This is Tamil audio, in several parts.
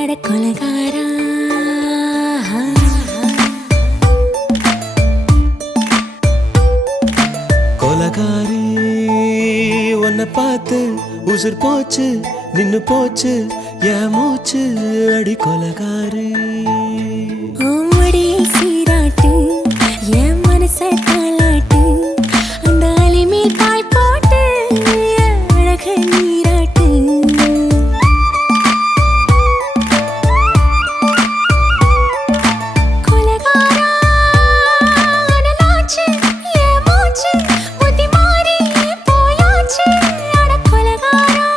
அட கொலகாரா கொலகாரி உன்னை பார்த்து உசுர் போச்சு நின்னு போச்சு என் மூச்சு அடி கொலகாரி ஓமடியை சீராட்டு என் மனச தாளாட்டு அந்த அலிமேல் பாய் போட்டு அழக நீராட்டு கொலகாரா அனலாச்சு என் மூச்சு புத்தி மாறி போயாச்சு அட கொலகாரா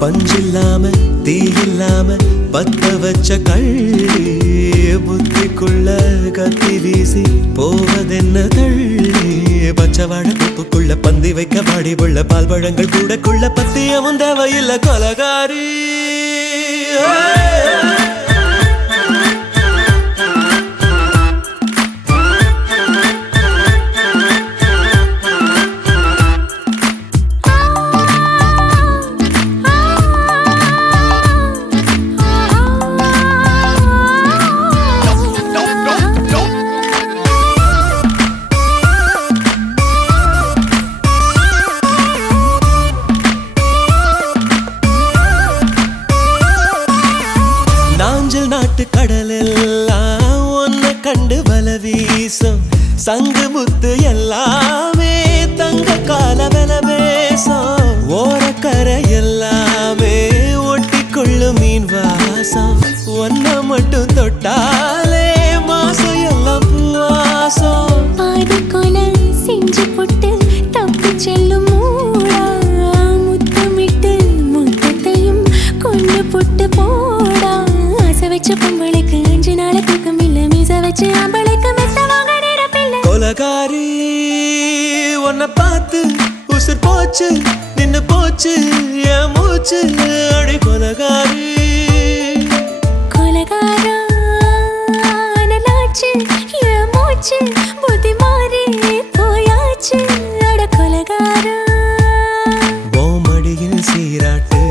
பஞ்சில்லாம தீயில்லாம பத்த வச்ச கள்ளி புத்திக்குள்ள கத்தி வீசி போவதென்ன தள்ளி பச்சவாட குப்புக்குள்ள பந்தி வைக்க பாடி உள்ள பால் பழங்கள் கூடக்குள்ள பத்தியமும் தேவையில்லை கொலகாரி நாட்டு கடலெல்லாம் ஒன்ன கண்டு வல வீசும் சங்கு முத்து எல்லாமே தங்க கால வெல பேசும் ஓரக்கரை எல்லாமே ஒட்டி கொள்ளும் மீன் வாசம் ஒன்ன மட்டும் தொட்டாலே மாசம் எல்லாம் பூவாசம் பாதி கொலை செஞ்சு போட்டு தப்பி செல்லும் மூடா முத்தமிட்டு முத்தத்தையும் கொண்டு போட்டு போடா வச்ச பொம்பளைக்கு 5 நாள் தூக்கம் இல்ல மீச வச்சு ஆம்பளைக்கு மெத்த வாங்க நேரப்பில்லை கொலகாரி உன்னை பார்த்து உசுர் போச்சு நின்னு போச்சு என் மூச்சு அடி கொலகாரி கொலகாரா அனலாச்சு என் மூச்சு புத்தி மாறி போயாச்சு அட கொலகாரா ஓமடியில் சீராட்டு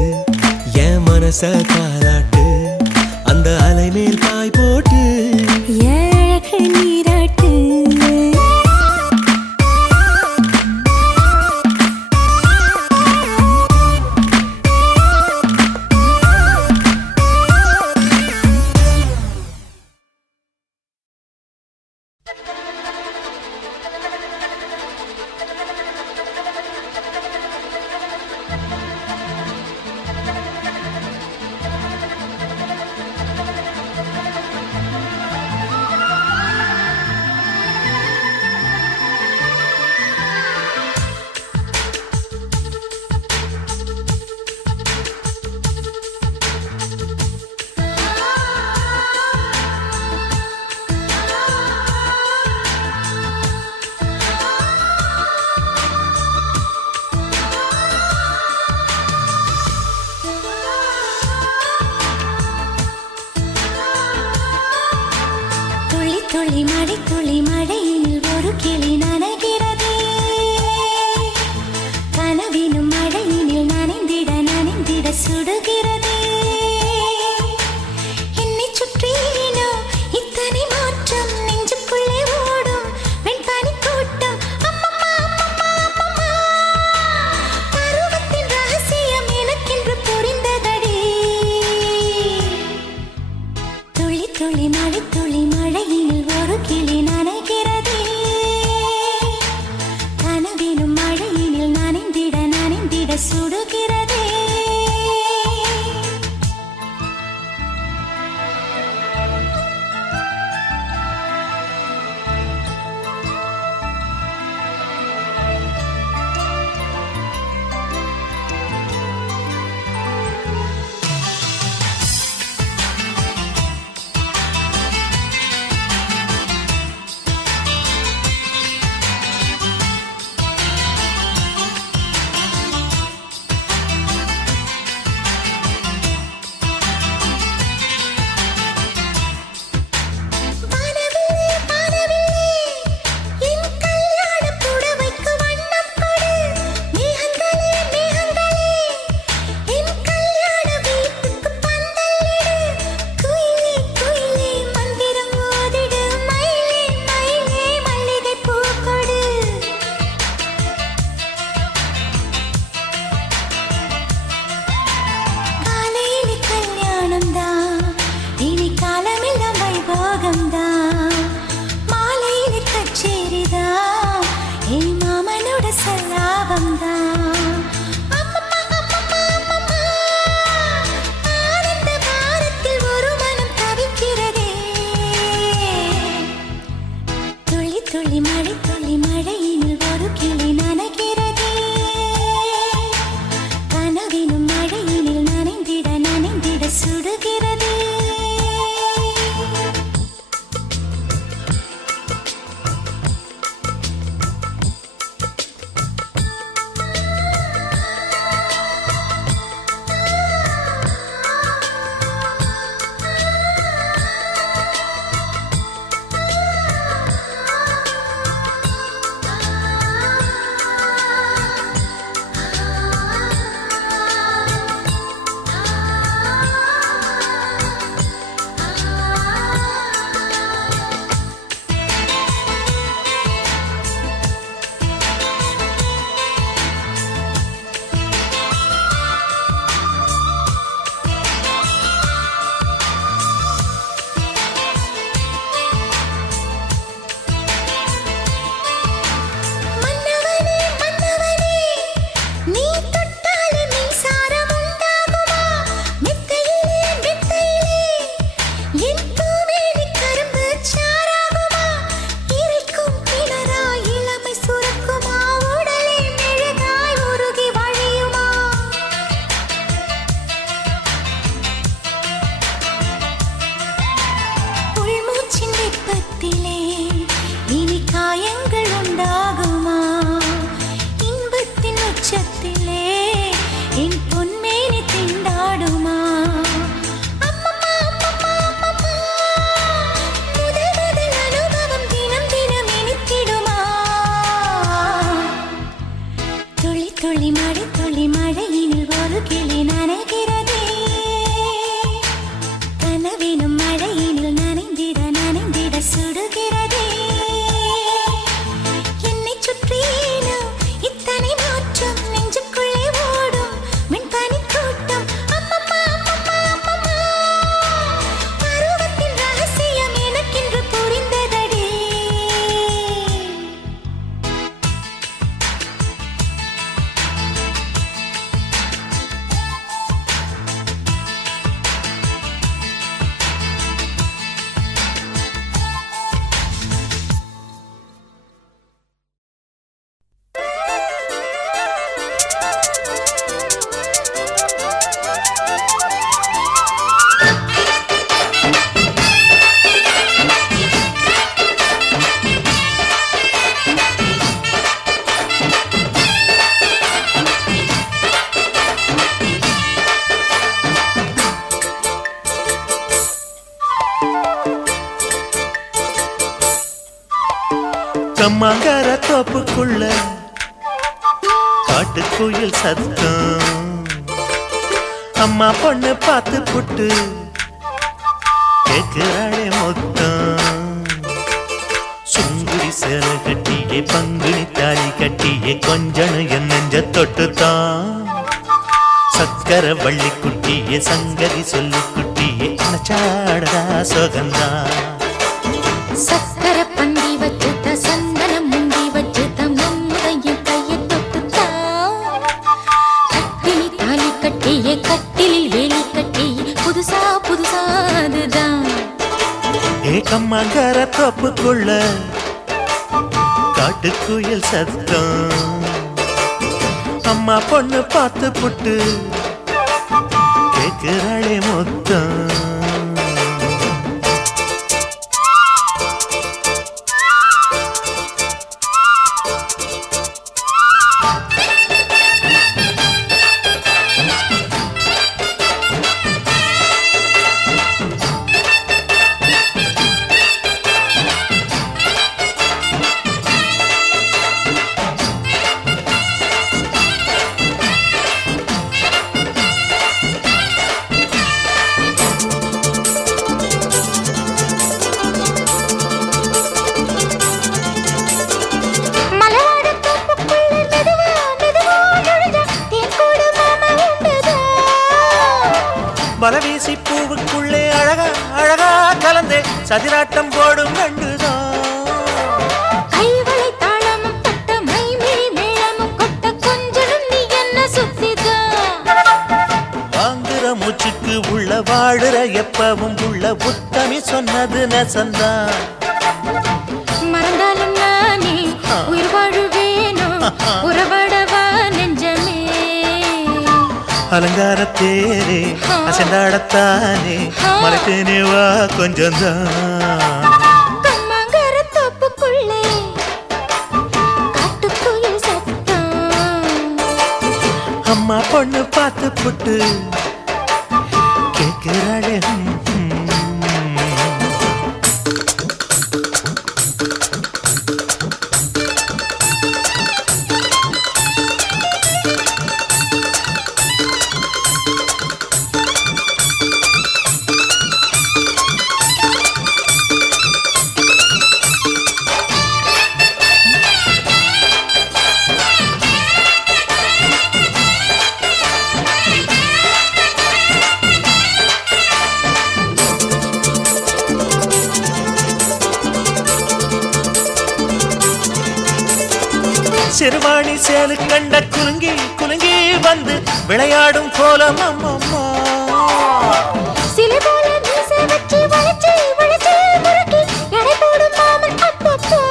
என் மனச தாளாட்டு அந்த அலை மேல் பாய் போட்டு அழக நீராட்டு துளி மழை துளி மழையில் ஒரு கிளி நனைகிறதே கனவினும் மழையினில் நனைந்திட சுடுகிறதே என்னை சுற்றினோ இத்தனை மாற்றம் நெஞ்சுக்குள்ளே ஓடும் வெண்பனி கூட்டம் அம்மம்மா அம்மம்மா அம்மம்மா பருவத்தின் ரகசியம் எனக்கென்று புரிந்ததடி கம்மாங்கார தோப்புக்குள்ள காட்டுக்குயில் சத்தம் அம்மா பொண்ணு பார்த்து புட்டு கேக்குறாளே மொத்தம் சுங்குடி சேலை கட்டியே பங்குனி தாலி கட்டியே கொஞ்சனு என் நெஞ்ச தொட்டுத்தான் சக்கர வள்ளி குட்டியே சங்கதி சொல்லு குட்டியே அனச்சாடதா சோகந்தா சக்கர பந்தி வச்சுட்ட சந்தனம் முந்தி வச்சுட்ட மம்முடைய கையை தொட்டுத்தா கட்டினி தாலி கட்டியே கட்டிலில் வேலி கட்டியே புதுசா புதுசா அதுதான் ஏக்கம்மாங்கார தோப்புக்குள்ள காட்டுக்குயில் சத்தம் அம்மா பொண்ணு பார்த்து புட்டு கேக்குறாளே மொத்தம் பலவீசி பூவுக்குள்ளே அழகா அழகா கலந்தே சதிராட்டம் போடும் கண்டுதான் கைவளை தாளமும் தட்ட மைமிழி மேளமும் கொட்ட கொஞ்சனும் நீ என்ன சுத்திதான் வாங்குற மூச்சுக்கு உள்ள வாடுற எப்பவும் உள்ள உத்தமி சொன்னது நெசந்தான் மறந்தாலும் நானே உயிர் வாழுவேனோ உறவாடவா நெஞ்சமே அலங்காரத்தேரே அசைந்தாடத்தானே மறைத்தேனே வா கொஞ்சம்தான் கம்மாங்கார தோப்புக்குள்ளே காட்டுக்குயில் சத்தம் அம்மா பொண்ணு பார்த்து புட்டு கேட்கிறாளே சிறுவாணி சேலு கண்ட குலுங்கி குலுங்கி வந்து விளையாடும் கோலம் அம்மம்மா சிலை போல மீசை வச்சு வளைச்சு வளைச்சு முறுக்கி எடை போடும் மாமன் அப்பப்பா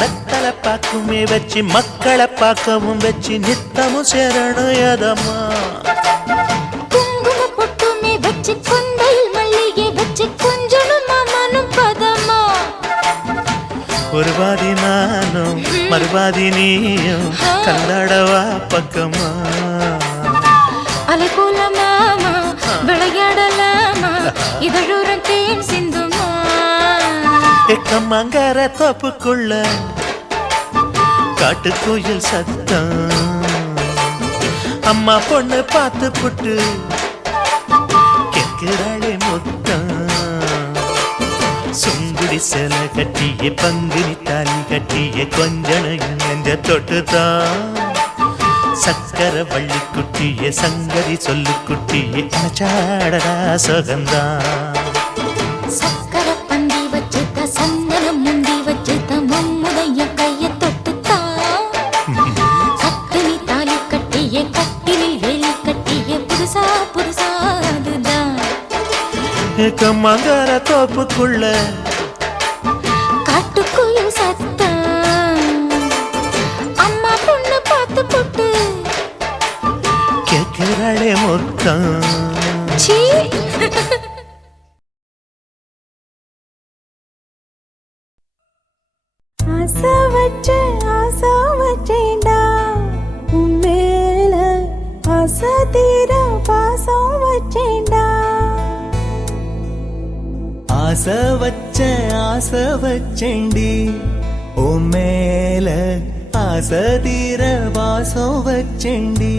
வெத்தலை பாக்குமே வச்சு மக்களை பார்க்கவும் வச்சு நித்தமும் சேரணும் எதம்மா குங்கும பொட்டுமே வச்சு கொண்டையில் மல்லிகை வச்சு கொஞ்சனும் மாமனும் பதமா ஒரு பாதி நானும் மறுபாதி நீயும் கல்லாடவா பக்கமா அலை போல மாமா விளையாடலாமா இதழூரம் தேன் சிந்துமா எக்கம்மாங்கார தோப்புக்குள்ள காட்டுக்குயில் சத்தம் அம்மா பொண்ணு பார்த்து புட்டு கேட்கிறாளே மொத்தம் சுங்குடி சேலை கட்டிய பங்குனி தாலி கட்டிய கொஞ்சனு நெஞ்ச தொட்டுதான் சக்கர வள்ளி குட்டிய சங்கதி சொல்லு குட்டிய அனச்சாடதா சோகந்தான் சக்கர பந்தி வச்சுட்ட சந்தனம் முந்தி வச்சுட்ட மம்முடைய கையை தொட்டுத்தான் கட்டினி தாலி கட்டிய கட்டிலில் வேலி கட்டிய புதுசா புதுசா அதுதான் கம்மாங்கார தோப்புக்குள்ள காட்டுக்குயில் சத்தம் அம்மா பொண்ணு பார்த்து போட்டு கேட்கிறாளே மொத்தம் சீ ஆசை வச்சேன்டா உன் மேல ஆசை தீர பாசம் வச்சேன்டா ஆசை வச்சேண்டி ஓ மேல ஆசை தீர வாசம் வச்சேண்டி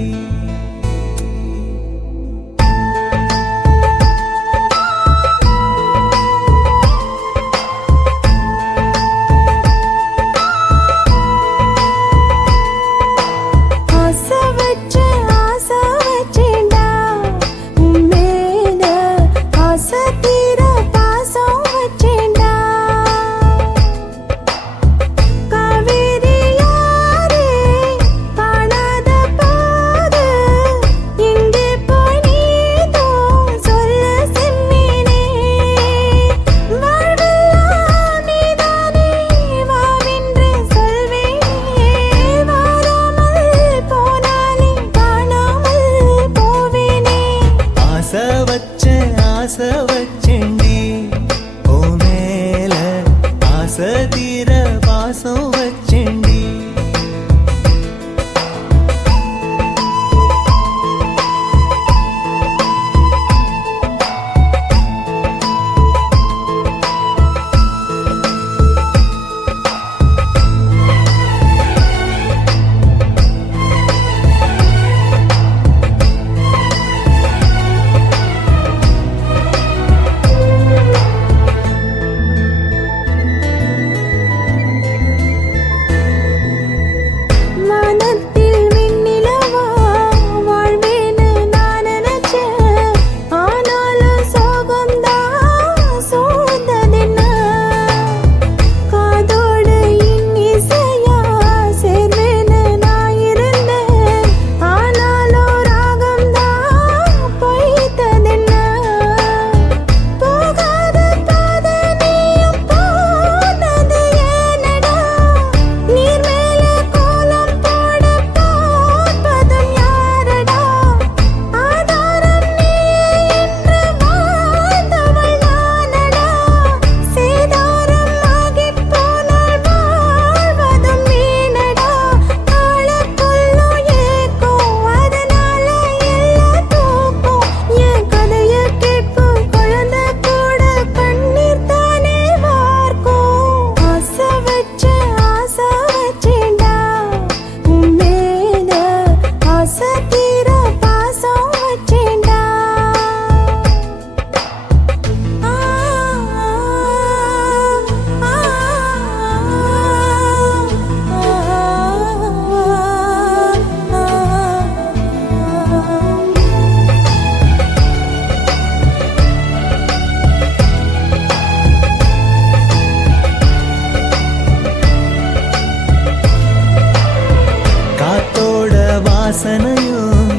வாசனையும்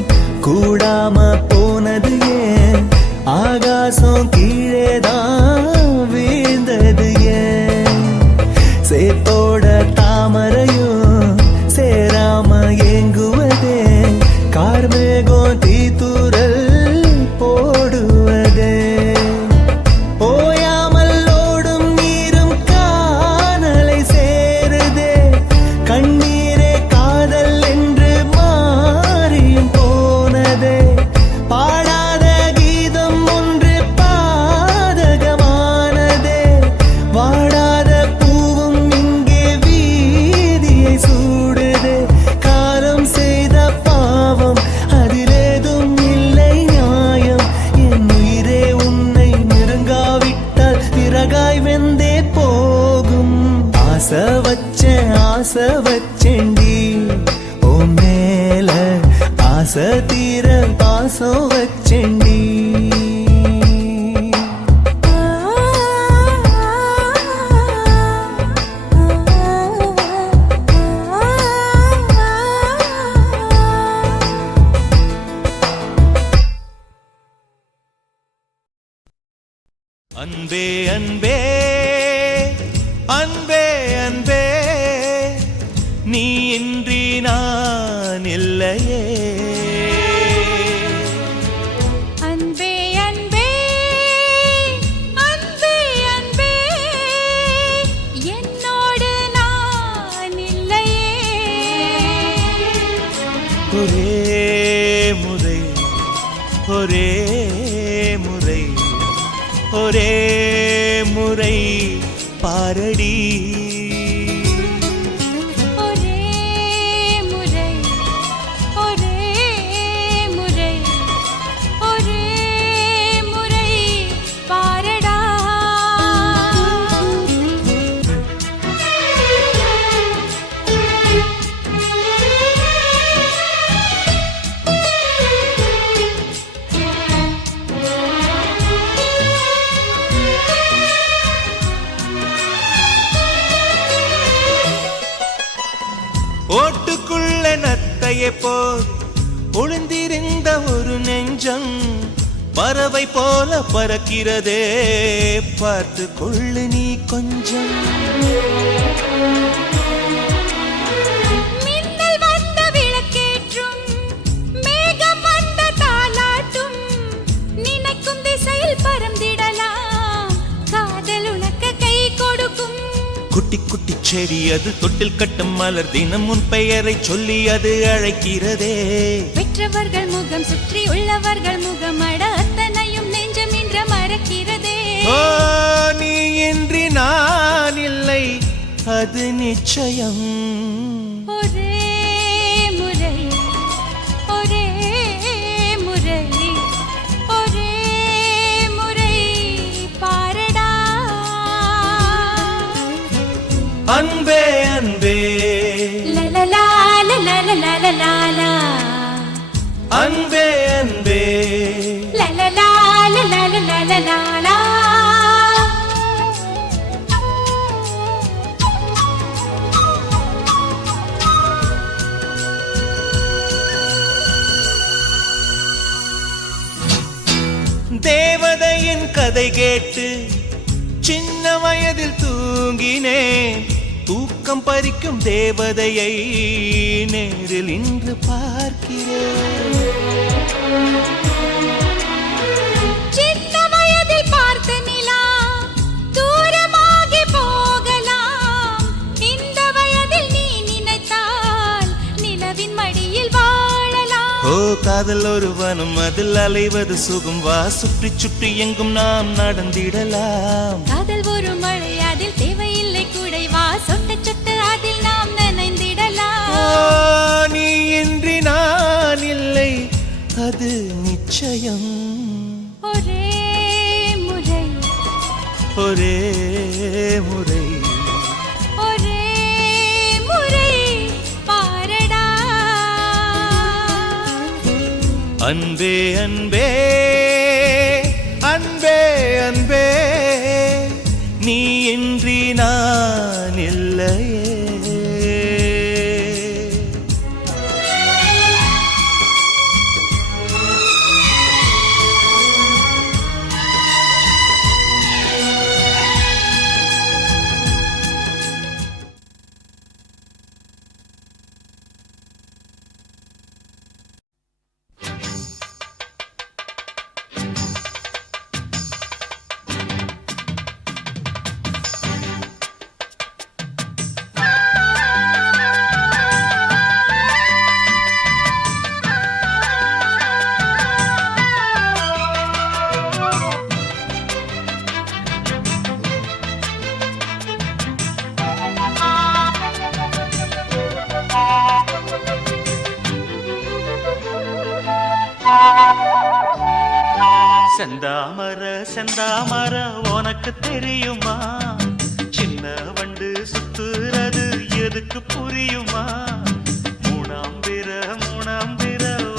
கூடாம போனது ஏன் ஆகாசம் கீழேதான் வீழ்ந்தது ஏன் சேத்தோட தாமரையும் சேராம ஏங்குவதே கார்மேகம் தீத்துரல் போடுவதே ஓயாமல் ஓடும் நீரும் காணலை சேருதே கண்ணீரே காதல் என்று மாறியும் போனதே பாடாத கீதம் ஒன்று பாதகமானதே வாடாத பூவும் இங்கே வீதியை சூடுதே காலம் செய்த பாவம் அதிலேதும் இல்லை நியாயம் என் உயிரே உன்னை நெருங்காவிட்டால் விறகாய் வெந்தே போகும் ஆசை வச்சேன்டி ஓ மேல ஆசை தீர பாசம் வச்சேண்டி அன்பே அன்பே அன்பே அன்பே நீ இன்றி நான் இல்லையே அன்பே அன்பே அன்பே அன்பே என்னோடு நான் இல்லையே ஒரே முறை ஒரே முறை ஒரே முறை பாரடி போல் ஒளிந்திருந்த ஒரு நெஞ்சம் பறவை போல பறக்கிறதே, பார்த்து கொள்ளு நீ கொஞ்சம். மின்னல் வந்த விளக்கேற்றும், மேகம் வந்த தாலாட்டும், நினைக்கும் திசையில் பறந்திடலாம், காதல் உனக்கு கை கொடுக்கும். குட்டி குட்டி செடி அது தொட்டில் கட்டும் மலர், தினம் உன் பெயரை சொல்லி அது அழைக்கிறதே. பெற்றவர்கள் முகம் சுற்றி உள்ளவர்கள் முகம் அட அத்தனையும் நெஞ்சம் இன்று மறக்கிறதே. ஓ நீ இன்றி நான் இல்லை அது நிச்சயம். ஒரே முறை ஒரே முறை ஒரே முறை பாரடா. அன்பே அன்பே லலலா லலலா லலலா அன்பே அன்பே லலலா லலலா லலலா. தேவதையின் கதை கேட்டு சின்ன வயதில் தூங்கினேன், தூக்கம் பறிக்கும் தேவதையை நேரில் இன்று பார்க்கிறேன். சின்ன வயதில் பார்த்த நிலா தூரமாகி போகலாம், இந்த வயதில் நீ நினைத்தால் நிலவின் மடியில் வாழலாம். ஓ காதல் ஒரு வனம், அதில் அலைவது சுகம், வா சுற்றி சுற்றி எங்கும் நாம் நடந்திடலாம். காதல் ஒரு மழை, அதில் தேவையில்லை குடை, வா சொட்ட சொட்ட அதில் நாம் நனைந்திடலாம். ஓ நீ இன்றி நான் இல்லை அது நிச்சயம். ஒரே முறை ஒரே முறை ஒரே முறை பாரடா. அன்பே அன்பே அன்பே அன்பே நீ இன்றி நான் இல்லையே. செந்தாமர செந்தாமர உனக்கு தெரியுமா, சின்ன வண்டு சுத்துறது எதுக்கு புரியுமா, மூணாம் பிற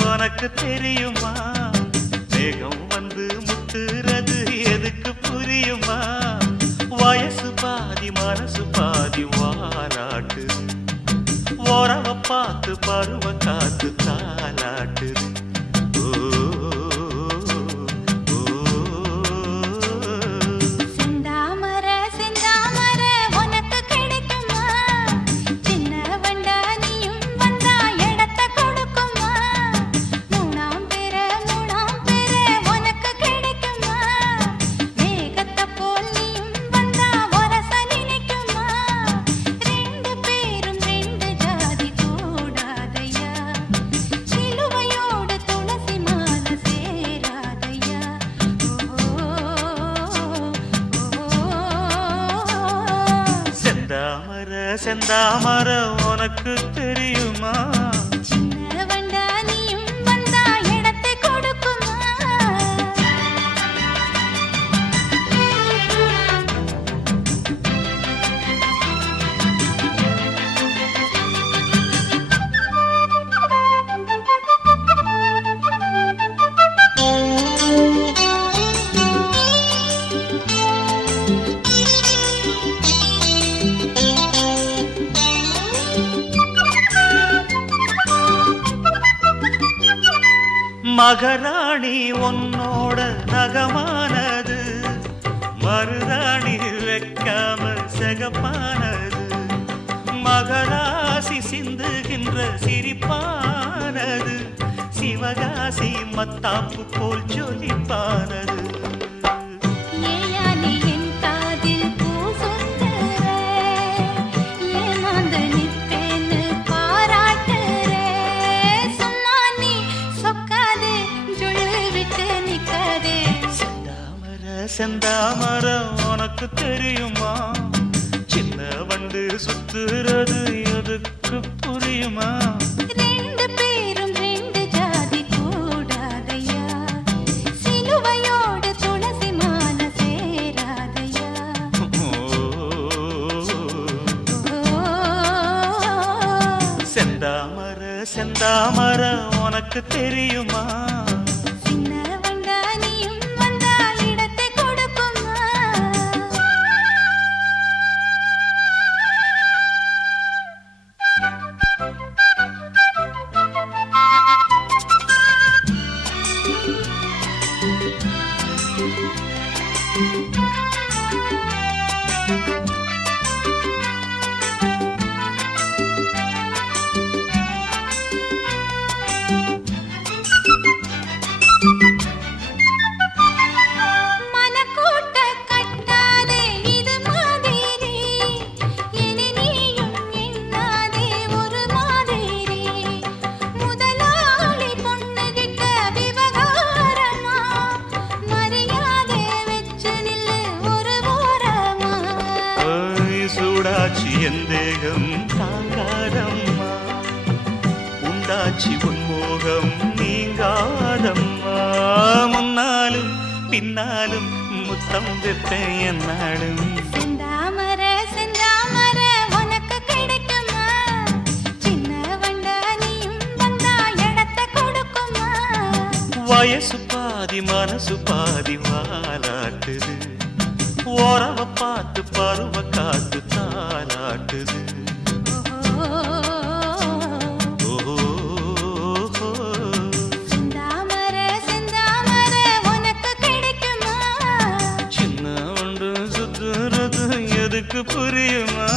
உனக்கு தெரியுமா, மேகம் வந்து முட்டுறது எதுக்கு புரியுமா, வயசு பாதி மனசு பாதி வாராட்டு, உறவ பார்த்து பருவ காத்து தாலாட்டுது. செந்தாமர செந்தாமர உனக்கு கிடைக்குமா, சின்ன வண்டா நீயும் வந்தா இடத்தை கொடுக்குமா, மூணாம் பிற உனக்கு கிடைக்குமா, மேகத்தை போல் நீயும் வந்தா ஒரச நினைக்குமா, ரெண்டு பேரும் ரெண்டு ஜாதி கூடாதையா, சிலுவையோடு துளசி மாலை சேராதையா. செந்தாமர செந்தாமர உனக்கு தெரியுமா, சின்ன வண்டா நீயும் வந்தா இடத்தை கொடுக்குமா. மகராணி உன்னோட நகமானது, மருதாணி வைக்காம செகப்பானது, மகராசி சிந்துகின்ற சிரிப்பானது, சிவகாசி மத்தாப்பு போல் ஜொலிப்பானது. ஏயா நீ என் காதில் பூ சொந்தர, ஏமாந்து நிற்பேன்னு பாராட்டுற, சொன்னா நீ சொக்காதே ஜொல்லு விட்டு நிக்காதே. செந்தாமர செந்தாமர உனக்கு தெரியுமா, சின்ன வண்டு சுத்துறது எதுக்கு புரியுமா? ரெண்டு பேரும் ரெண்டு ஜாதி கூடாதையா, சிலுவையோடு துளசி மாலை சேராதையா. செந்தாமர செந்தாமர உனக்கு தெரியுமா, சின்ன வண்டா நீயும் வந்தால் இடத்தை கொடுக்குமா? மனக்கூட்ட கட்டாதே இது மாதிரி, இனி நீயும் எண்ணாதே ஒரு மாதிரி. முதலாளி பொண்ணுகிட்ட விவகாரமா, மரியாதை வச்சு நில்லு ஒரு ஓரமா. ஓய் சூடாச்சி என் தேகம் தாங்காதம்மா, உண்டாச்சி உன்மோகம் நீங்காதம்மா, முன்னாலும் பின்னாலும் முத்தம் வைப்பேன் என்னாலும். செந்தாமர செந்தாமர உனக்கு கிடைக்குமா, சின்ன வண்டா நீயும் வந்தா இடத்தை கொடுக்குமா? வயசு பாதி மனசு பாதி வாலாட்டுது, ஓரவ பார்த்து பருவ காத்து தாலாட்டுது. ஓஹோ செந்தாமர செந்தாமர உனக்கு கிடைக்குமா? சின்ன ஒன்று சுத்துறது எதுக்கு புரியுமா?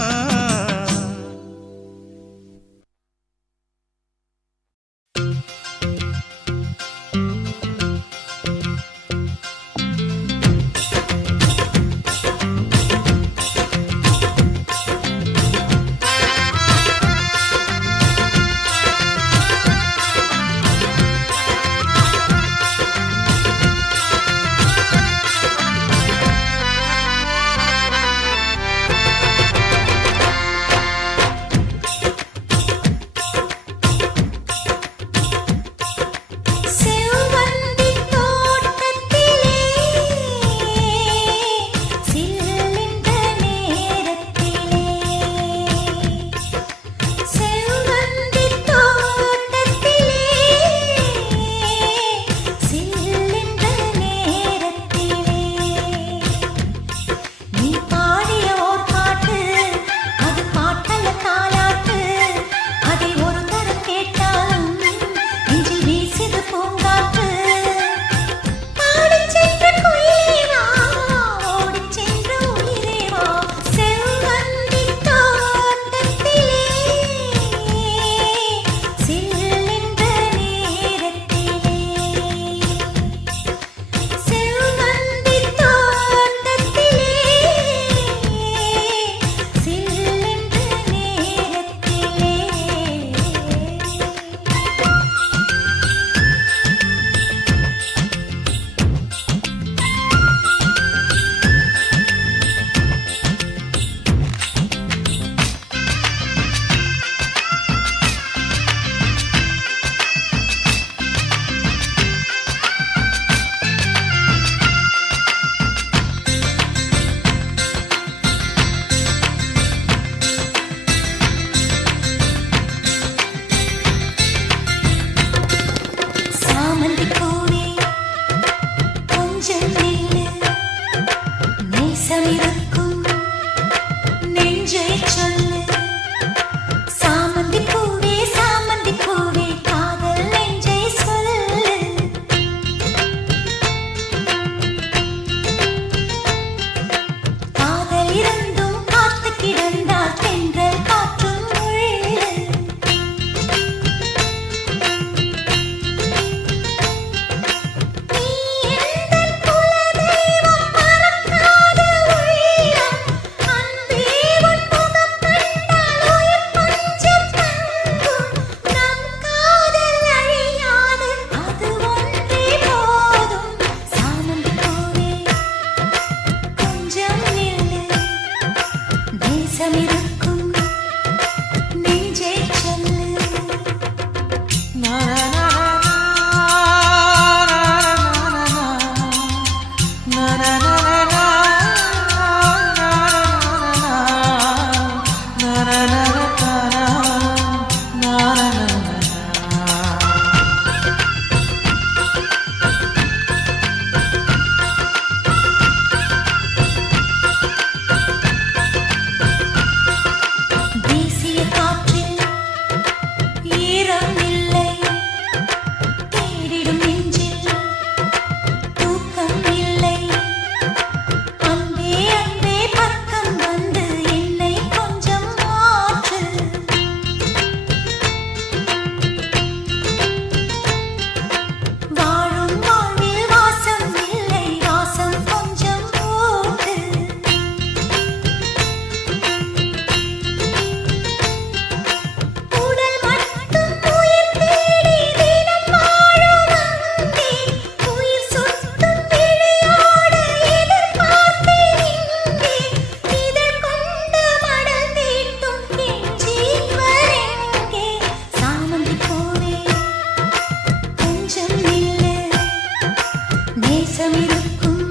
நேசமிருக்கும்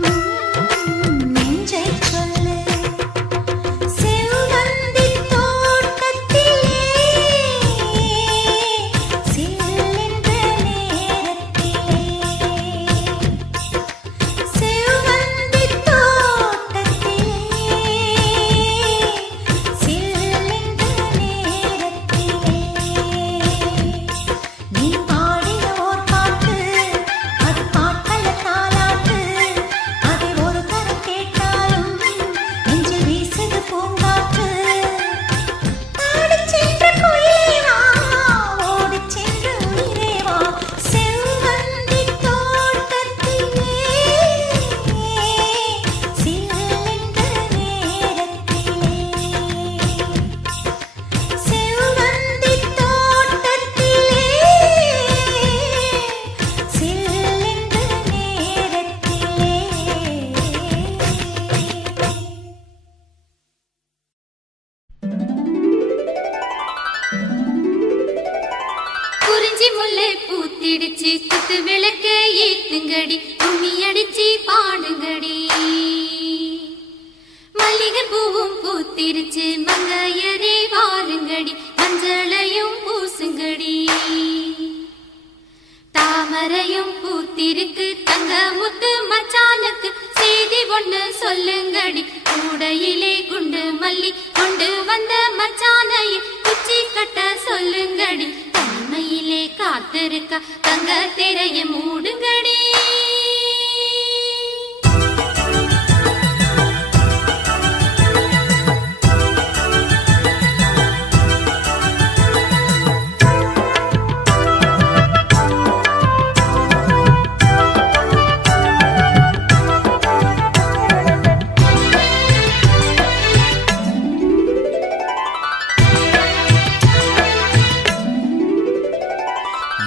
நெஞ்சை சொல்லு செவ்வந்தி தோட்டத்திலே சில்லென்ற நேரத்திலே செவ்வந்தி தோட்டத்திலே சில்லென்ற நேரத்திலே நீ பாடிய ஓர் பாட்டு அது பாட்டல்ல தாலாட்டு அதை ஒரு தரம் கேட்டாலும் நெஞ்சில் வீசுது பூங்காற்று ஆடிச் சென்ற குயிலே வா ஓடிச் சென்ற உயிரே வா செவ்வந்தி தோட்டத்திலே சில்லென்ற நேரத்திலே செவ்வந்தி தோட்டத்திலே சில்லென்ற நேரத்திலே குறிஞ்சி முல்லை பூத்திடுச்சு குத்து விளக்க ஏத்துங்கடி கும்மி அடிச்சு பாடுங்கடி மல்லிகை பூவும் பூத்திருச்சு மங்கையரே வாருங்கடி மஞ்சளையும் பூசுங்கடி தாமரையும் பூத்திருக்கு தங்க முத்து மச்சானுக்கு செய்தி ஒண்ணு சொல்லுங்கடி கூடையிலே குண்டு மல்லி கொண்டு வந்த மச்சானையை குச்சி கட்ட சொல்லுங்கடி தனிமையிலே காத்திருக்க தங்க திரைய மூடுங்கடி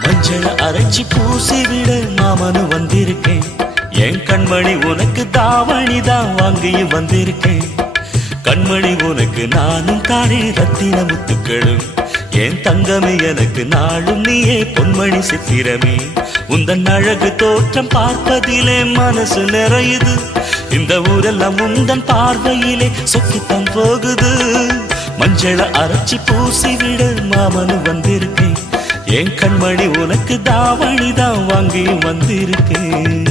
மஞ்சள அரைச்சி பூசி விட மாமனு வந்திருக்கேன் என் கண்மணி உனக்கு தாவணி தான் வாங்கியும் வந்திருக்கேன் கண்மணி உனக்கு நானும் தானே ரத்தின முத்துக்களும் என் தங்கமே எனக்கு நாளும் நீயே பொன்மணி சித்திரமே உந்தன் அழகு தோற்றம் பார்ப்பதிலே மனசு நிறையுது இந்த ஊரெல்லாம் உந்தன் பார்வையிலே சொக்கித்தான் போகுது மஞ்சள அரைச்சி பூசி விட மாமனு வந்திருக்கேன் என் கண்மணி உனக்கு தாவணி தான் வாங்கியும் வந்திருக்கேன்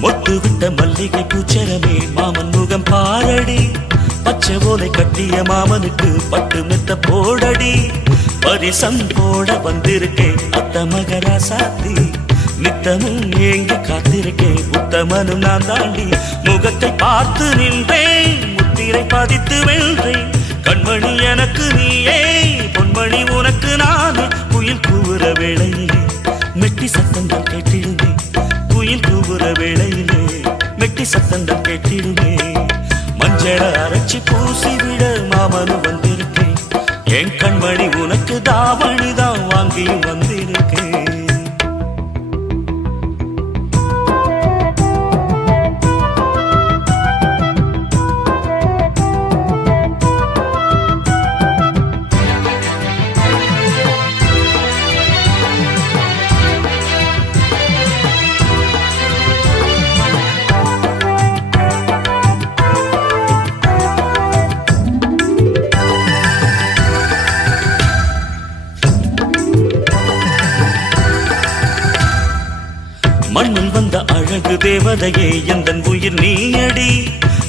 மொட்டு விட்ட மல்லிகை பூச்சரமே மாமன் முகம் பாரடி பச்சை ஓலை கட்டிய மாமனுக்கு பட்டு மெத்த போடடி பரிசம் போட வந்திருக்கேன் அத்த மகராசாத்தி நித்தமும் ஏங்கி காத்திருக்கேன் உத்தமனும் நான் தாண்டி முகத்தை பார்த்து நின்றேன் முத்திரை பதித்து வென்றேன் கண்மணி எனக்கு நீயே பொன்மணி உனக்கு நானே குயில் கூவுற வேளையிலே மெட்டி சத்தங்கள் கேட்டிடுமே குயில் கூவுற வேளையிலே மெட்டி சத்தங்கள் கேட்டிடுமே மஞ்சள அரைச்சி பூசி விட மாமனு வந்திருக்கேன் என் கண்மணி உனக்கு தாவணி தான் வாங்கியும் வந்திருக்கேன் மண்ணில் வந்த அழகு தேவதையே எந்தன் உயிர் நீயடி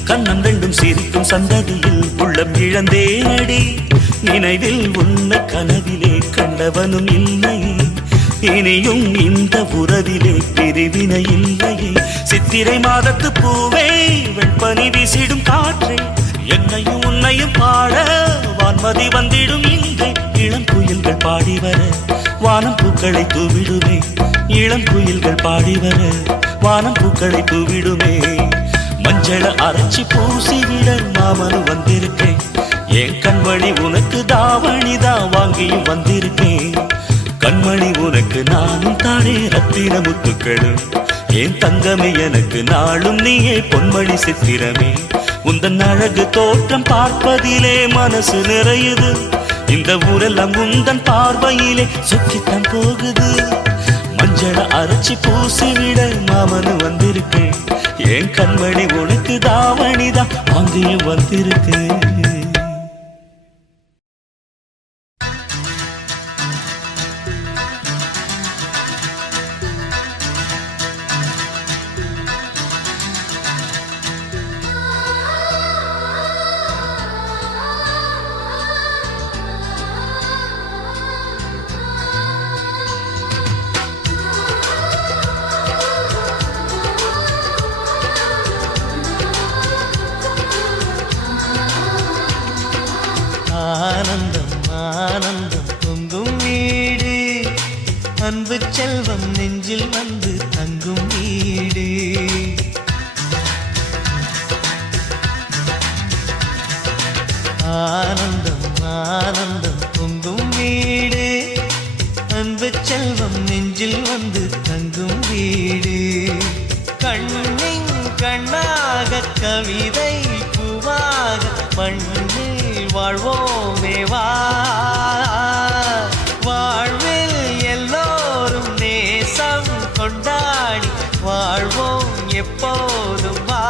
கண்ணம் ரெண்டும் சிரிக்கும் சந்ததியில் உள்ளம் இழந்தேனடி நினைவில் உன்னை கனவிலே கண்டவனும் இல்லையே இனியும் இந்த உறவிலே பிரிவினை இல்லையே சித்திரை மாதத்து பூவே வெண்பனி வீசிடும் காற்றே என்னையும் உன்னையும் பாட வான்மதி வந்திடும் இன்றே இளம் குயில்கள் பாடி வர வானம் பூக்களை தூவிடுவே இளம் குயில்கள் பாடி வர வானம் பூக்களை தூவிடுமே மஞ்சள அரைச்சி பூசிவிட மாமனு வந்திருக்கேன் என் கண்மணி உனக்கு தாவணிதான் வாங்கியும் வந்திருக்கேன் கண்மணி உனக்கு நானும் தானே ரத்தின முத்துக்களும் என் தங்கமே எனக்கு நாளும் நீயே பொன்மணி சித்திரமே உந்தன் அழகு தோற்றம் பார்ப்பதிலே மனசு நிறையுது இந்த ஊரெல்லாம் உந்தன் பார்வையிலே சுக்கித்தான் போகுது மஞ்சள அரைச்சி பூசிவிட மாமனு வந்திருக்கேன் என் கண்மணி உனக்கு தாவணிதான் வாங்கியும் வந்திருக்கேன் ஆனந்தம் ஆனந்தம் பொங்கும் வீடு அன்பு செல்வம் நெஞ்சில் வந்து தங்கும் வீடு ஆனந்தம் ஆனந்தம் பொங்கும் வீடு அன்பு செல்வம் நெஞ்சில் வந்து தங்கும் வீடு கண்ணின் கண்ணாக கவிதை பூவாக மண்ணில் வாழ்வோமே வா வாழ்வில் எல்லோரும் நேசம் கொண்டாடி வாழ்வோம் எப்போதும் வா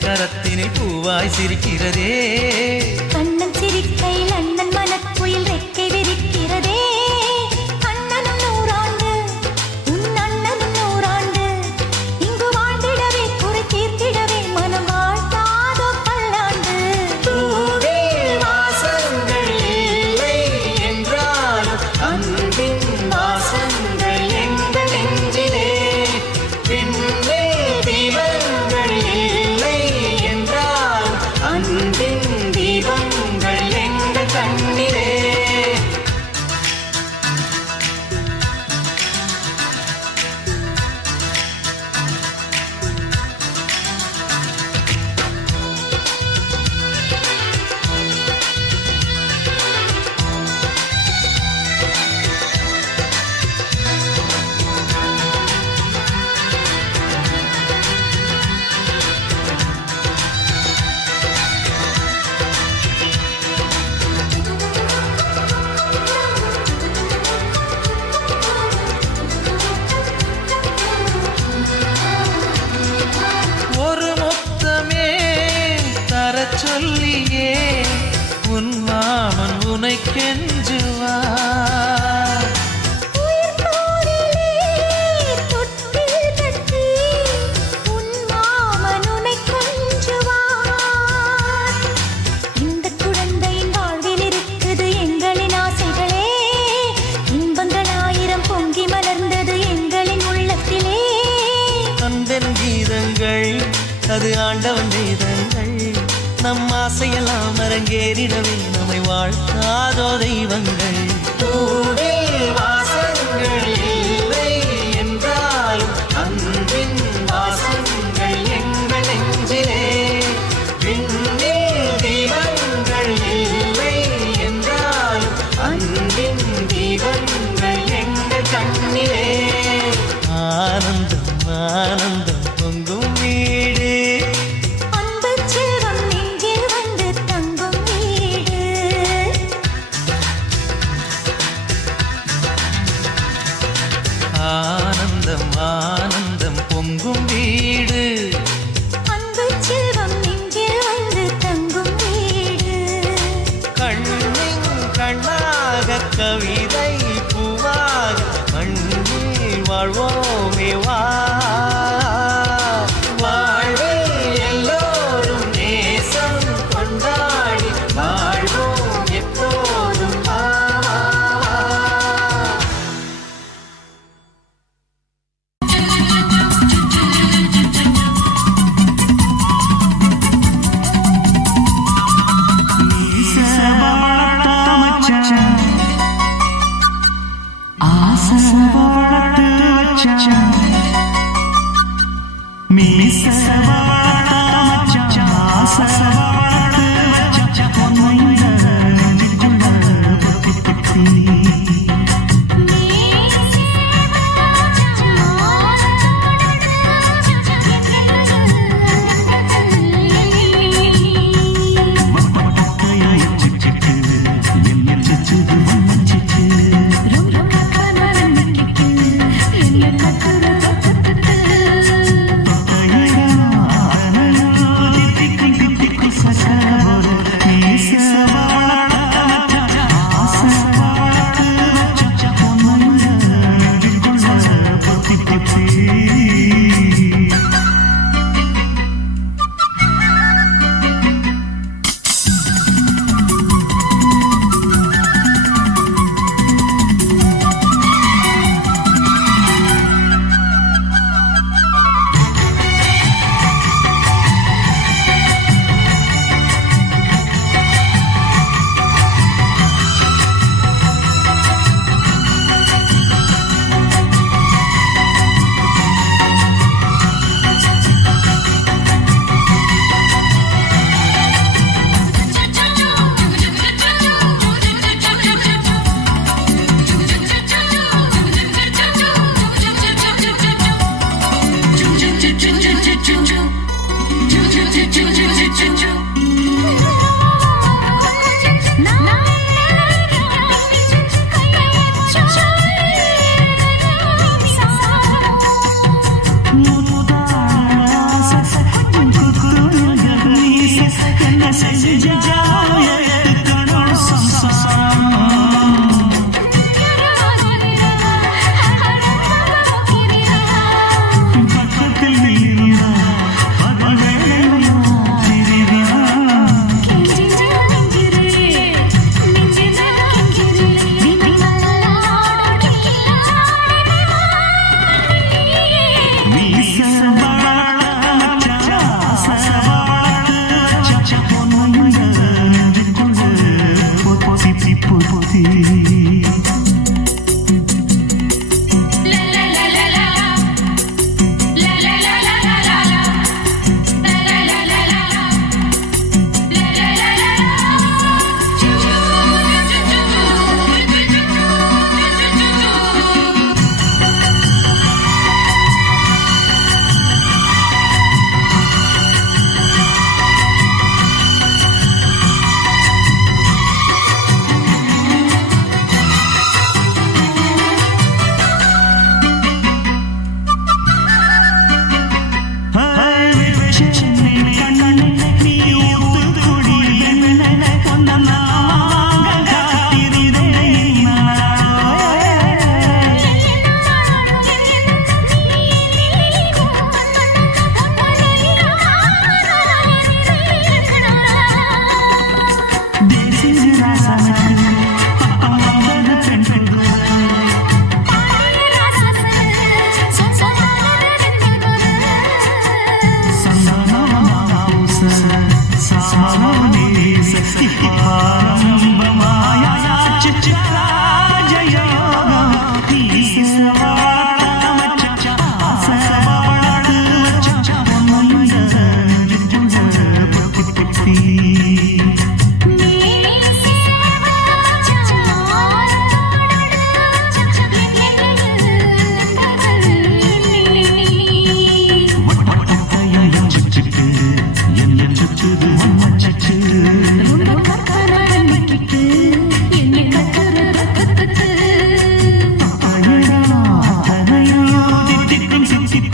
கரத்தினை பூவாய் சிரிக்கிறதே கண்ணன் சிரிக்கையில் அண்ணன் மனக்குயில் ரெக்கை விரிக்கிறதே அண்ணனும் நூறாண்டு உன் அண்ணனும் நூறாண்டு இங்கு வாழ்ந்திடவே குறை தீர்த்திடவே மனம் வாழ்த்தாதோ பல்லாண்டு பூவில் வாசங்கள் இல்லை என்றாலும் அன்பின் வாசங்கள் எங்கள் நெஞ்சிலே பின்னே தீபங்கள் இல்லை என்றால் அன்பின் தீபங்கள் எங்கள் கண்ணிலே ஒரு முத்தமே தரச் சொல்லியே உன் மாமன் உனை கெஞ்சுவார் உயிர் போரிலே தொட்டில் கட்டி உன் மாமன் உன்னை கொஞ்சுவார் இந்த குழந்தையின் வாழ்வில் இருக்குது எங்களின் ஆசைகளே இன்பங்கள் ஆயிரம் பொங்கி மலர்ந்தது எங்களின் உள்ளத்திலே அன்பென் கீதங்கள் அது ஆண்டவன் வேதங்கள் நம் ஆசையெல்லாம் அரங்கேறிடவே நம்மை வாழ்த்தாதோ தெய்வங்கள் பூவில் வாசங்கள் இல்லை என்றாலும் அன்பின் வாசங்கள் எங்கள் நெஞ்சிலே விண்ணில் தீபங்கள் இல்லை என்றாலும் அன்பின் தீபங்கள் எங்கள் கண்ணிலே ஆனந்தம் ஆனந்தம் பொங்கும் வீடு அன்பு செல்வம் நெஞ்சில் வந்து தங்கும் வீடு ஆனந்தம் ஆனந்தம் பொங்கும் வீடு அன்பு செல்வம் நெஞ்சில் வந்து தங்கும் வீடு கண்ணின் கண்ணாக கவிதை பூவாக கண்ணீர் வாழ்வோமே வா வாழ்வில் எல்லோரும் நேசம் கொண்டாடி வாழ்வோம் எப்போதும் வா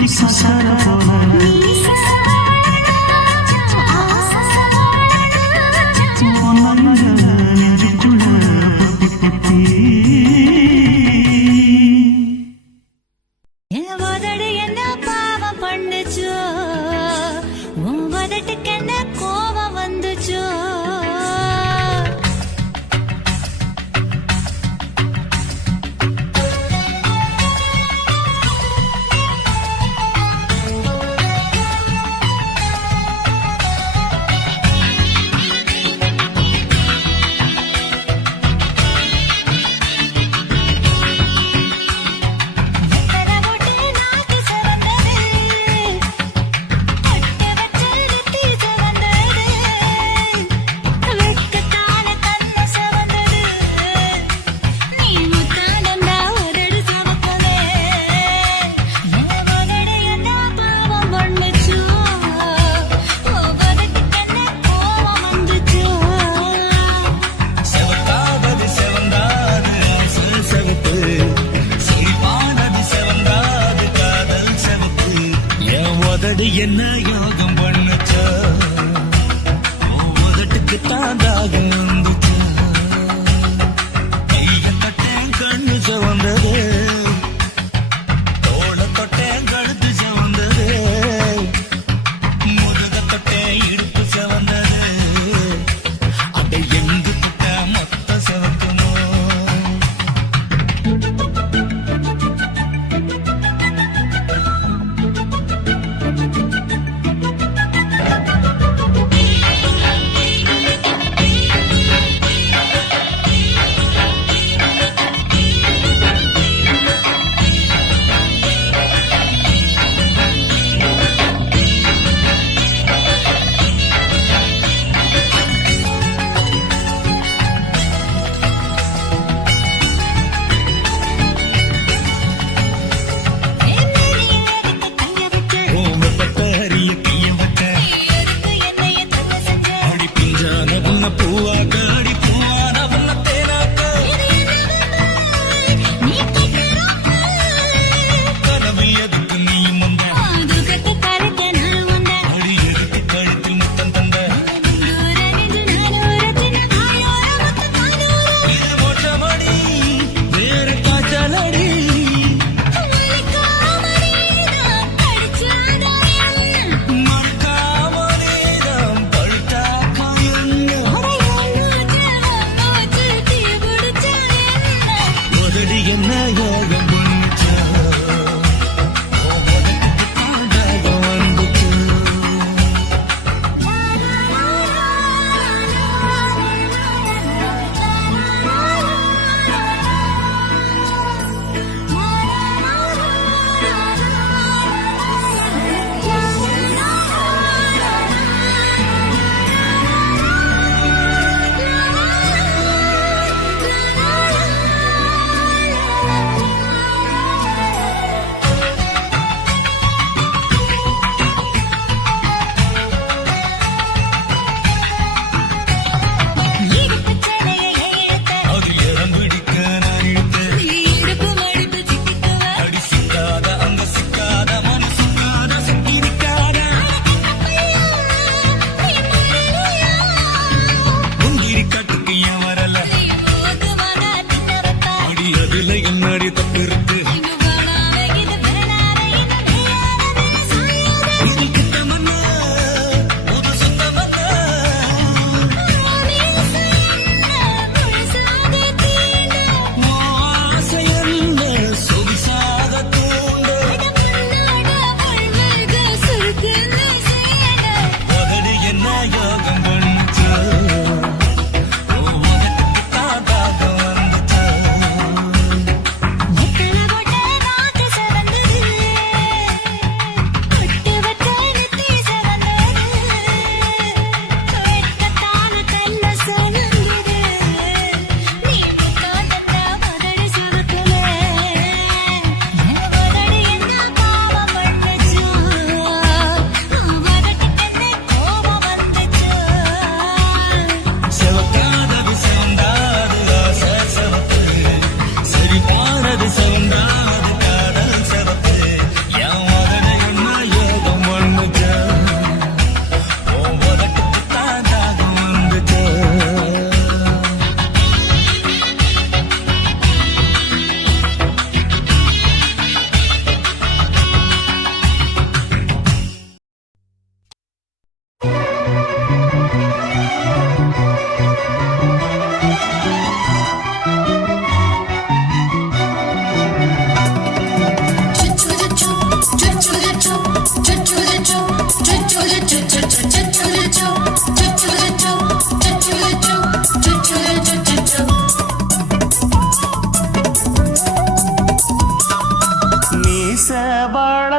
சக்கர போல என்ன யோகம் பண்ணுச்சா உதட்டுக்கு தாண்டாக வந்துச்சா கைய தொட்டேன் கண்ணு சவந்தது தோள தொட்டேன் கழுத்து சவந்தது முதுக தொட்டேன் இடுப்பு சவந்தது அதை எங்கு தொட்ட மொத்த சவக்குமோ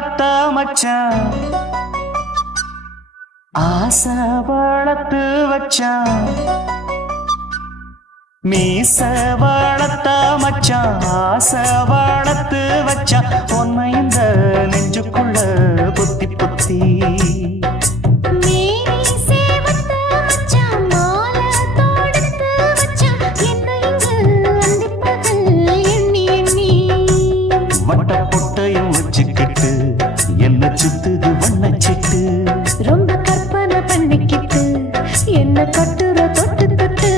வளர்த்த மச்சான் ஆசை வளர்த்து வச்சான் மீச வளர்த்த மச்சான் ஆசை வளர்த்து வச்சான் உன்னை இந்த நெஞ்சுக்குள்ள புத்தி புத்தி வட்ட பொட்டையும் வச்சுக்கிட்டு என்ன சுத்துது வண்ணச்சிட்டு ரொம்ப கற்பனை பண்ணிக்கிட்டு என்ன கட்டுற தொட்டு தொட்டு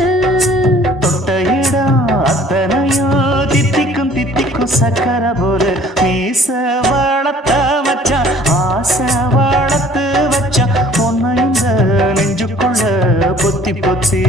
தொட்ட இடம் அத்தனையும் தித்திக்கும் தித்திக்கும் சக்கர போல மீச வளர்த்த மச்சான் ஆசை வளர்த்து வச்சான் உன்னை இந்த நெஞ்சுக்குள்ள பொத்தி பொத்தி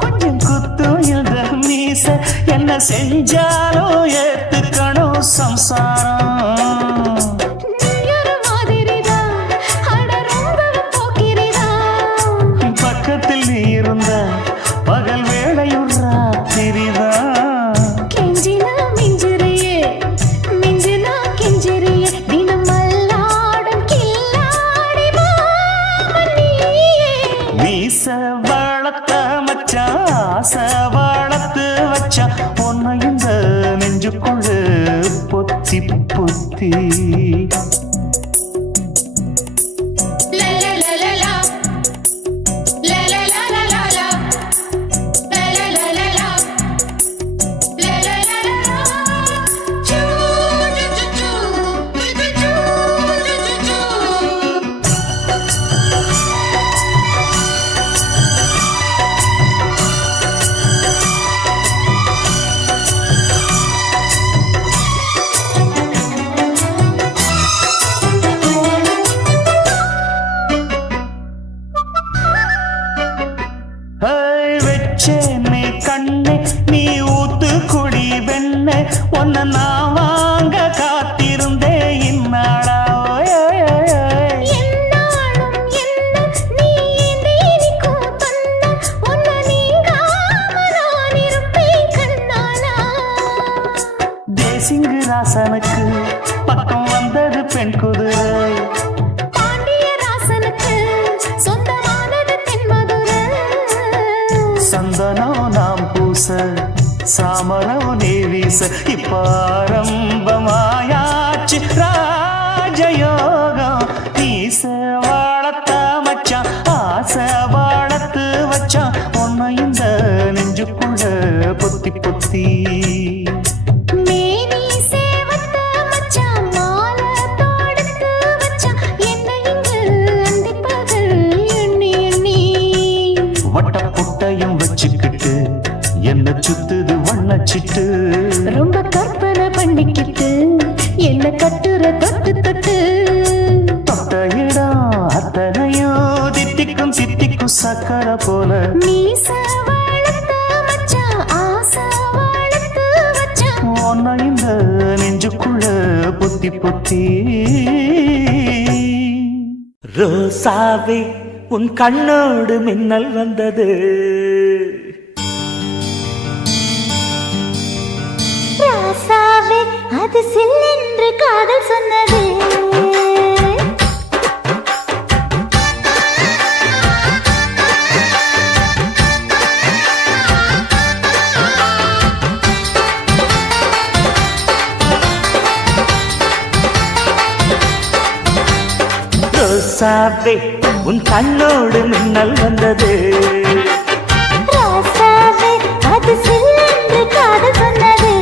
கொஞ்சம் குத்தும் இந்த மீச என்ன செஞ்சாலும் ஏத்துக்கணும் சம்சாரம் பக்கத்தில் நீ இருந்த பகல் வேளையும் ராத்திரிதான் மீச வளர்த்த மச்சான் ஆசை வளர்த்து வச்சான் உன்னை இந்த நெஞ்சுக்குள்ள பொத்தி பொத்தி வெச்சேனே கண்ணே நீ ஊத்து குடி வெண்ணே உன்னை நான் வாங்க காத்திருந்தே இந்நாளா தேசிங்கு ராசனுக்கு பக்கம் வந்தது பெண் குதிரை சந்தனம் நாம் பூச சாமரம் நீ வீச இப்பாரம்பமாயாச்சு ராஜயோகம் நீச வாழத்த மச்சான் ஆசை வாழத்து வச்சான் உன்னை இந்த நெஞ்சுக்குள்ள பொத்தி பொத்தி வட்ட பொட்டையும் வச்சுக்கிட்டு என்ன சுத்துது வண்ணச்சிட்டு ரொம்ப கற்பனை பண்ணிக்கிட்டு என்ன கட்டுற தொட்டு தொட்டு தொட்ட இடம் அத்தனையும் தித்திக்கும் தித்திக்கும் சக்கர போல மீச வளர்த்த மச்சான் ஆசை வளர்த்து வச்சான் உன்னை இந்த நெஞ்சுக்குள்ள பொத்தி பொத்தி ரோசாவே உன் கண்ணோடு மின்னல் வந்தது ராசாவே அது சில்லென்று காதல் சொன்னது ரோசாவே உன் கண்ணோடு மின்னல் வந்தது ராசாவே அது சில்லென்று காதல் சொன்னது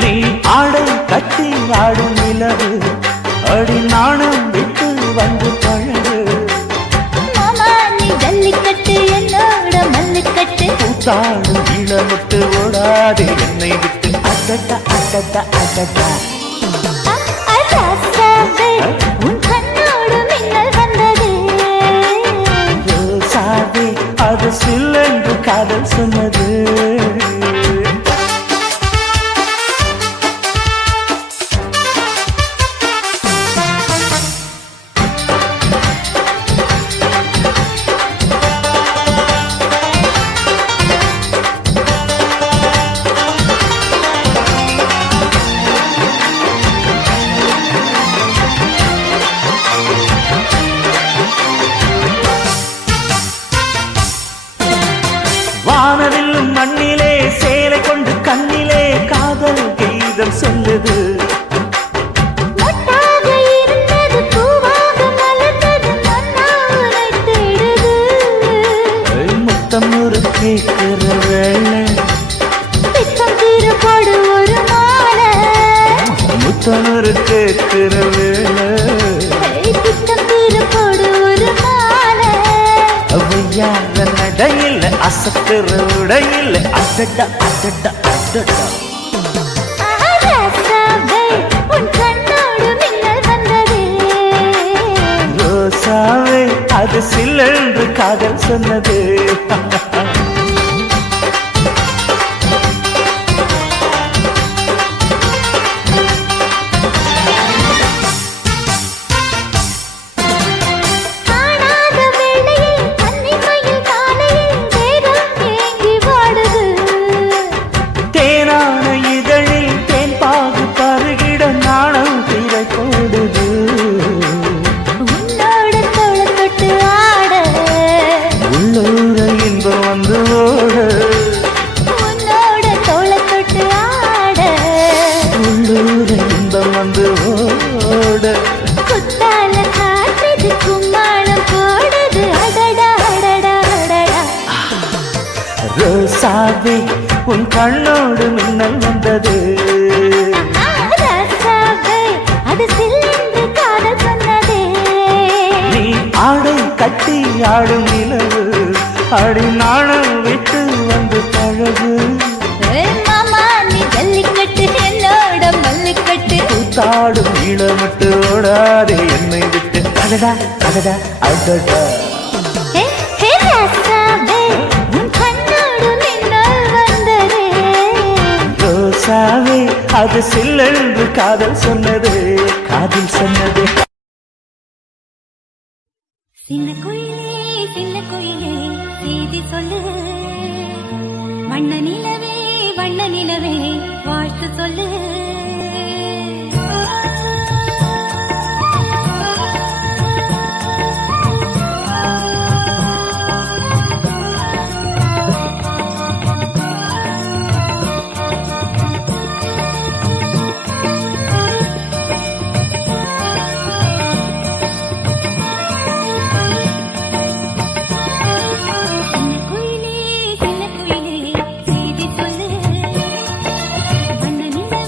நீ ஆடை கட்டி ஆடும் நிலவு அடி நாணம் விட்டு வந்து பழகு மாமா நீ ஜல்லிக்கட்டு என்னோட மல்லுக்கட்டு கூத்தாடும் இளமுட்டு ஓடாதே என்னை விட்டு அடடா அடடா அடடா ராசாவே உன் கண்ணோடு மின்னல் வந்தது ரோசாவே அது சில்லென்று காதல் சொன்னது வானவில்லும் மண்ணிலே சேலை கொண்டு கண்ணிலே காதல் கீதம் சொல்லுது மொட்டாக இருந்தது பூவாக மலர்ந்தது மன்னாரை தேடுது முத்தம் ஒரு கேட்கிற வேளை பித்தம் தீரப்படு ஒரு மாலை முத்தம் ஒரு கேட்கிற வேளை பித்தம் தீரப்படு ஒரு மாலை அவையார நடையில் அசத்துற உடையில் அடடா அடடா அடடா ராசாவே உன் கண்ணோடு மின்னல் வந்தது ரோசாவே அது சில்லென்று காதல் சொன்னது காணாத வேளையில் கன்னிமையில் காலையில் தேகம் ஏங்கி வாடுது தேனான இதழில் தேன் பாகு பருகிட நாணம் திரை போடுது உன்னோட தோள தொட்டு ஆட உள்ளூர இன்பம் வந்து ஓட உன்னோட தோள தொட்டு ஆட உள்ளூர இன்பம் வந்து ஓட குத்தால காற்றுது கும்மாளம் போடுது அடடா அடடா அடடா ரோசாவே உன் கண்ணோடு மின்னல் வந்தது ராசாவே அது சில்லென்று காதல் சொன்னது நீ ஆடை கட்டி ஆடும் நிலவு அடி நாணம் விட்டு வந்து பழகு மாமா நீ ஜல்லிக்கட்டு என்னோட மல்லுக்கட்டு கூத்தாடும் இளமட்டு ஓடாதே என்னை விட்டு அடடா அடடா அடடா ஹே ஹே ராசாவே உன் கண்ணோடு மின்னல் வந்தது ரோசாவே அது சில்லென்று காதல் சொன்னது காதல் சொன்னது சின்ன குயிலே செய்தி சொல்லு வண்ண நிலவே வாழ்த்து சொல்லு சின்ன குயிலே செய்தி சொல்லு வண்ண நிலவே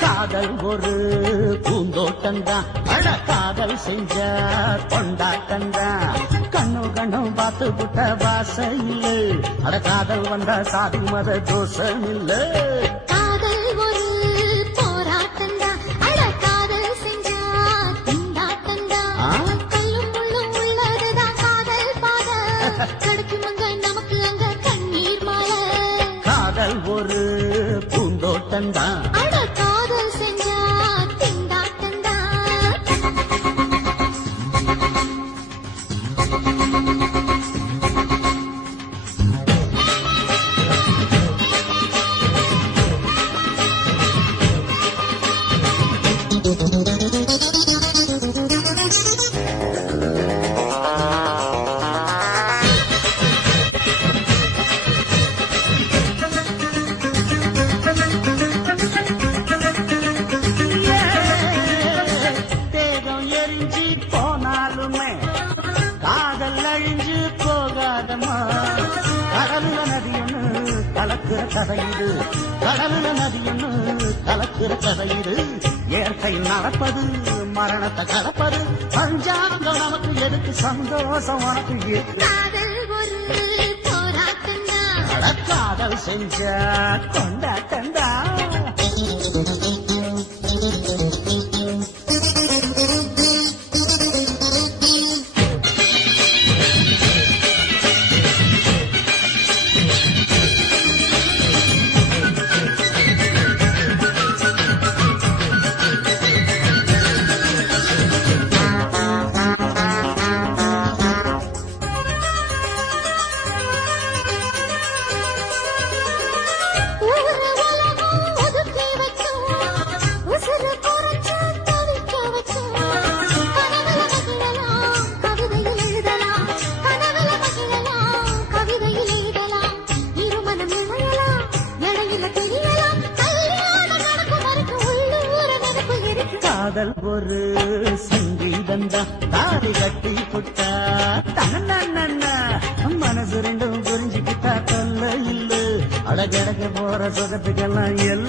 காதல் ஒரு பூந்தோ பூந்தோட்டந்தான் அட காதல் செஞ்ச கொண்டாட்டந்தான் கண்ணு கண்ணும் பார்த்து புட்ட வாசம் இல்ல அட காதல் வந்தா சாதி மத தோஷம் இல்ல காதல் ஒரு போராட்டந்தா அட காதல் செஞ்சா திண்டாட்டந்தா கல்லும் முள்ளும் உள்ளதுதான் காதல் பாத கிடைக்கும் அங்க நமக்கு அங்க கண்ணீர் மாலை காதல் ஒரு பூந்தோட்டந்தான் அட காதல் செஞ்சா திண்டாட்டந்தா தேகம் எரிஞ்சு போனாலுமே காதல் அழிஞ்சு போகாதமா கடலுல நதியொன்னு கலக்குற கதையுது கடலுல நதியொன்னு கலக்குற கதையுது இயற்கை நடப்பது மரணத்தை கலப்பது பஞ்சாங்கம் நமக்கு எதுக்கு சந்தோஷம் உனக்கு இருக்கு காதல் ஒரு போராட்டந்தா அட காதல் செஞ்ச கொண்டாட்டந்தா ஊரு உலகம் ஒதுக்கி வச்சோம் உசுறு குறைச்சு தவிக்க வச்சோம் கனவுல மகிழலாம் கவிதையில் எழுதலாம் கனவுல மகிழலாம் கவிதையில் எழுதலாம் இருமனம் இழையலாம் இடையில தெரியலாம் கல்யாணம் நடக்கும் வரைக்கும் உள்ளூர நினைப்பு இருக்கு காதல் ஒரு சங்கீதந்தா தாடி கட்டி புட்டா தன்னா மனசு ரெண்டும் புரிஞ்சுக்கிட்டா தொல்ல இல்ல அழகழக போற சுகத்துக்கெல்லாம் எல்ல